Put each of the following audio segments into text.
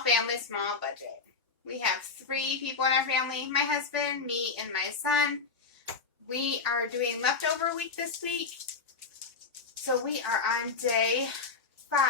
Small family, small budget. We have 3 people in our family, my husband, me, and my son. We are doing leftover week this week. So we are on day 5.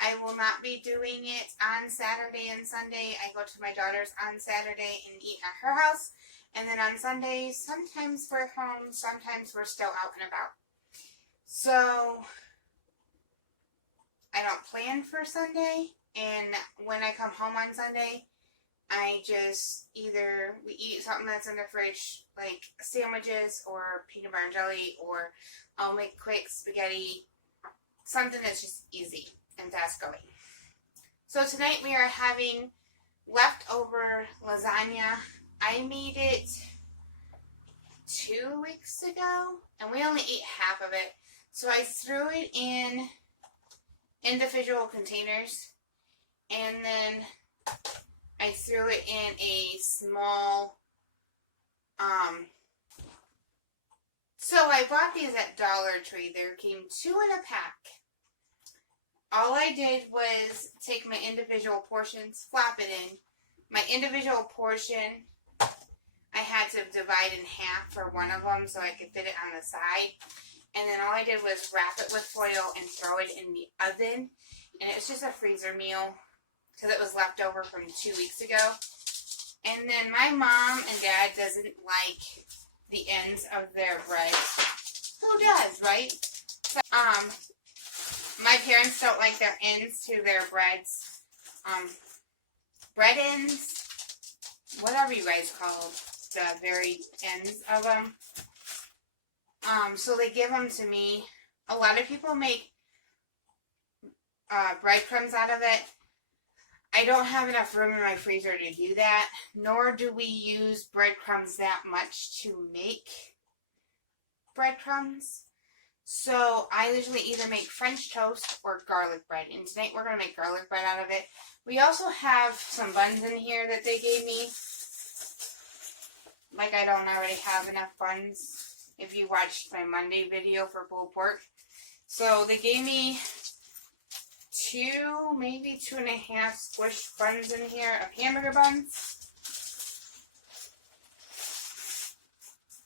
I will not be doing it on Saturday and Sunday. I go to my daughter's on Saturday and eat at her house. And then on Sunday, sometimes we're home, sometimes we're still out and about. So I don't plan for Sunday. And when I come home on Sunday, I just either we eat something that's in the fridge, like sandwiches or peanut butter and jelly, or I'll make quick spaghetti, something that's just easy and fast going. So tonight we are having leftover lasagna. I made it 2 weeks ago, and we only ate half of it. So I threw it in individual containers, and then I threw it in a small, so I bought these at Dollar Tree. There came 2 in a pack. All I did was take my individual portions, flop it in. My individual portion, I had to divide in half for one of them so I could fit it on the side. And then all I did was wrap it with foil and throw it in the oven. And it was just a freezer meal because it was left over from 2 weeks ago. And then my mom and dad doesn't like the ends of their bread. Who does, right? So, my parents don't like their ends to their breads. Bread ends, whatever you guys call the very ends of them. So they give them to me. A lot of people make breadcrumbs out of it. I don't have enough room in my freezer to do that, nor do we use breadcrumbs that much to make breadcrumbs. So I usually either make French toast or garlic bread, and tonight we're going to make garlic bread out of it. We also have some buns in here that they gave me. Like I don't already have enough buns if you watched my Monday video for pulled pork. So they gave me 2, maybe 2.5 squished buns in here of hamburger buns.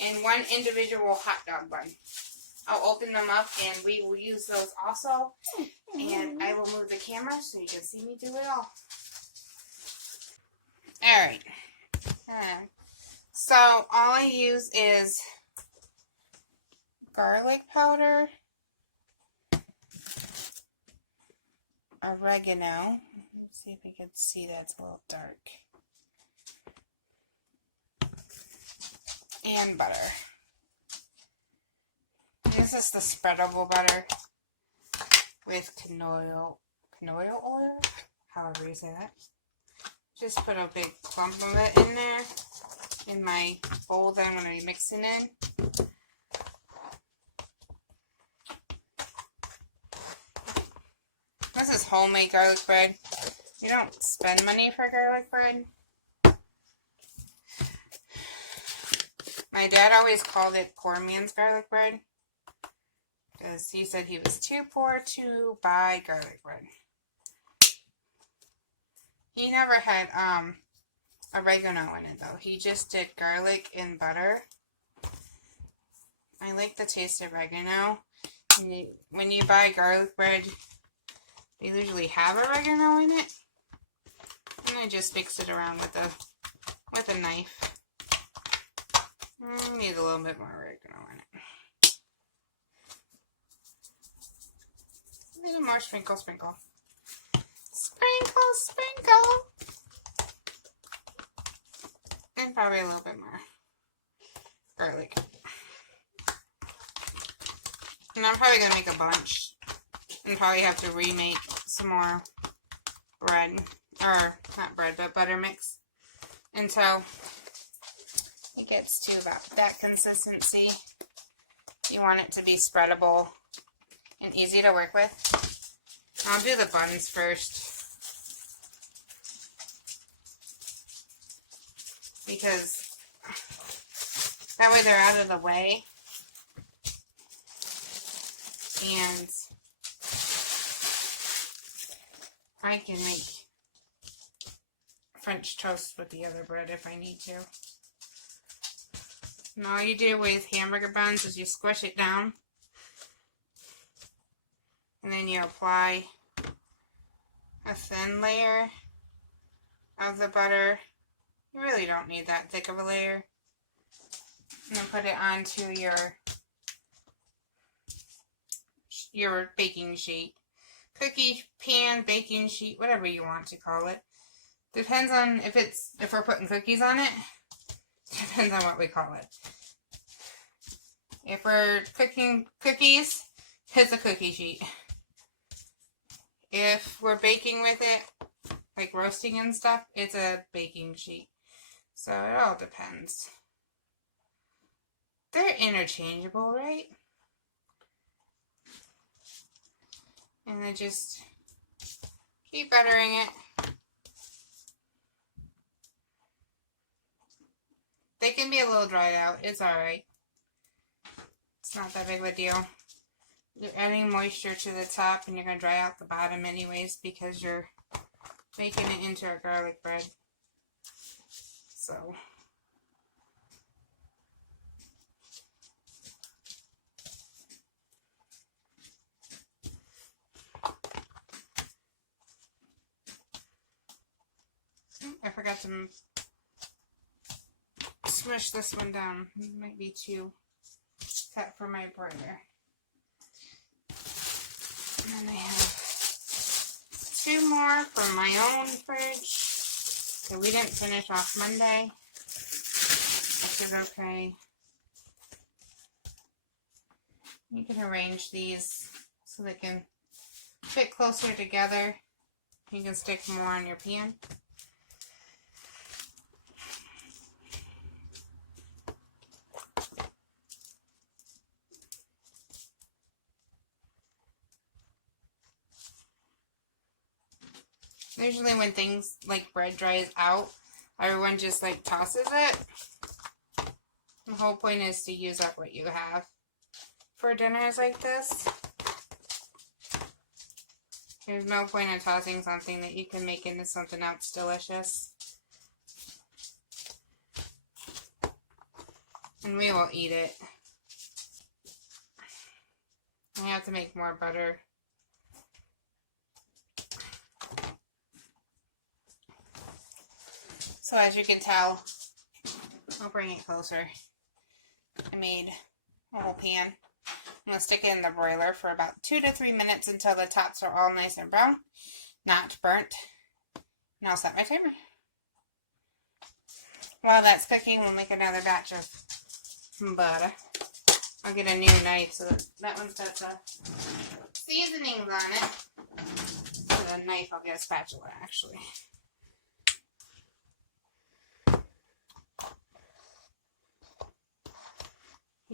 And 1 individual hot dog bun. I'll open them up and we will use those also. And I will move the camera so you can see me do it all. Alright. So all I use is garlic powder, oregano. Let's see if we can see that's a little dark. And butter. This is the spreadable butter with canola oil, however you say that. Just put a big clump of it in there in my bowl that I'm going to be mixing in. This is homemade garlic bread. You don't spend money for garlic bread. My dad always called it poor man's garlic bread, because he said he was too poor to buy garlic bread. He never had oregano in it though. He just did garlic and butter. I like the taste of oregano. When you buy garlic bread, they usually have oregano in it. And I just mix it around with a knife. Need a little bit more oregano in it. A little more sprinkle. Sprinkle, sprinkle. And probably a little bit more garlic. And I'm probably going to make a bunch. And probably have to remake some more bread. Or, not bread, but butter mix. Until it gets to about that consistency. You want it to be spreadable and easy to work with. I'll do the buns first, because that way they're out of the way, and I can make French toast with the other bread if I need to. And all you do with hamburger buns is you squish it down. And then you apply a thin layer of the butter. You really don't need that thick of a layer. And then put it onto your baking sheet. Cookie pan, baking sheet, whatever you want to call it. Depends on if we're putting cookies on it. Depends on what we call it. If we're cooking cookies, it's a cookie sheet. If we're baking with it, like roasting and stuff, it's a baking sheet. So it all depends. They're interchangeable, right? And I just keep buttering it. They can be a little dried out. It's alright. It's not that big of a deal. You're adding moisture to the top and you're going to dry out the bottom anyways because you're making it into a garlic bread. So I forgot to smush this one down. It might be too fat for my broiler. And then I have 2 more from my own fridge that we didn't finish off Monday, which is okay. You can arrange these so they can fit closer together. You can stick more on your pan. Usually when things like bread dries out, everyone just like tosses it. The whole point is to use up what you have for dinners like this. There's no point in tossing something that you can make into something else delicious. And we will eat it. I have to make more butter. So as you can tell, I'll bring it closer. I made a whole pan. I'm going to stick it in the broiler for about 2 to 3 minutes until the tops are all nice and brown, not burnt. And I'll set my timer. While that's cooking, we'll make another batch of butter. I'll get a new knife so that one's got the seasonings on it. With a knife, I'll get a spatula actually.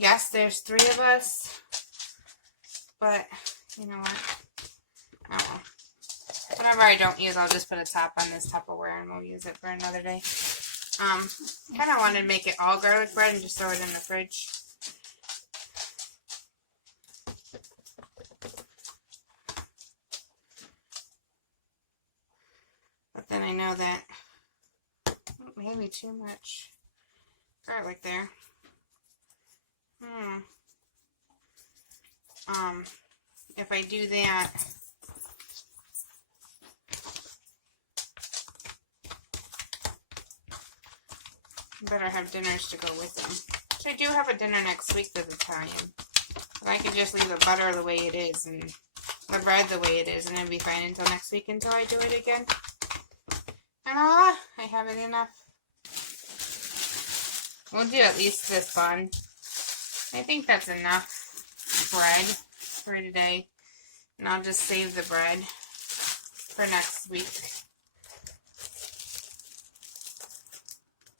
Yes, there's 3 of us, but you know what? Oh, whatever I don't use, I'll just put a top on this Tupperware and we'll use it for another day. Kind of wanted to make it all garlic bread and just throw it in the fridge. But then I know that maybe too much garlic there. If I do that, I better have dinners to go with them. So I do have a dinner next week that's Italian. But I could just leave the butter the way it is and the bread the way it is and it'll be fine until next week until I do it again. And I have it enough. We'll do at least this bun. I think that's enough bread for today. And I'll just save the bread for next week.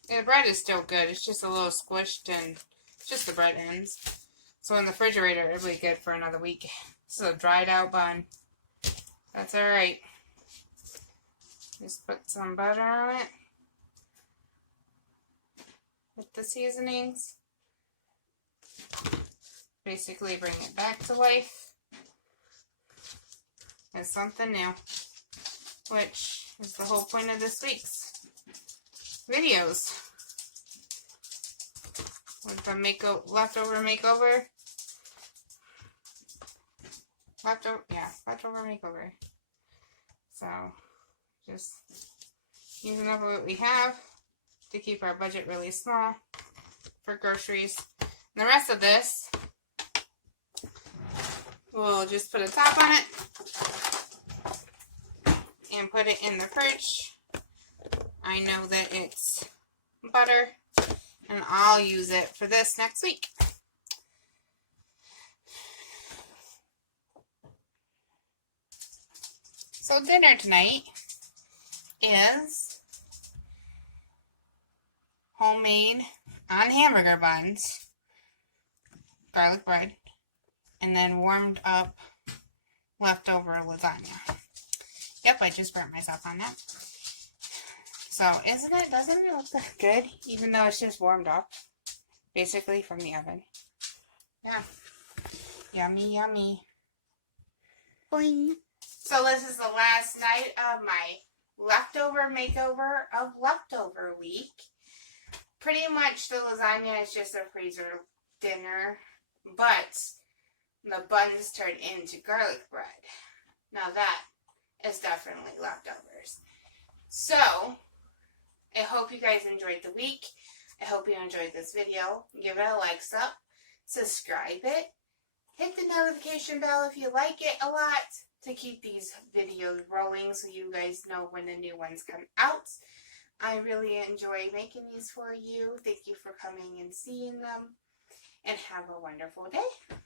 The bread is still good. It's just a little squished and just the bread ends. So in the refrigerator, it'll be good for another week. This is a dried out bun. That's alright. Just put some butter on it. With the seasonings. Basically bring it back to life as something new, which is the whole point of this week's videos with the leftover makeover. Leftover makeover. So, just using up what we have to keep our budget really small for groceries. And the rest of this, we'll just put a top on it and put it in the fridge. I know that it's butter, and I'll use it for this next week. So dinner tonight is homemade on hamburger buns, garlic bread, and then warmed up leftover lasagna. Yep, I just burnt myself on that. So, doesn't it look good? Even though it's just warmed up, basically, from the oven. Yeah. Yummy, yummy. Boing. So this is the last night of my leftover makeover of leftover week. Pretty much the lasagna is just a freezer dinner, but the buns turned into garlic bread. Now that is definitely leftovers. So, I hope you guys enjoyed the week. I hope you enjoyed this video. Give it a likes up. Subscribe it. Hit the notification bell if you like it a lot to keep these videos rolling so you guys know when the new ones come out. I really enjoy making these for you. Thank you for coming and seeing them. And have a wonderful day.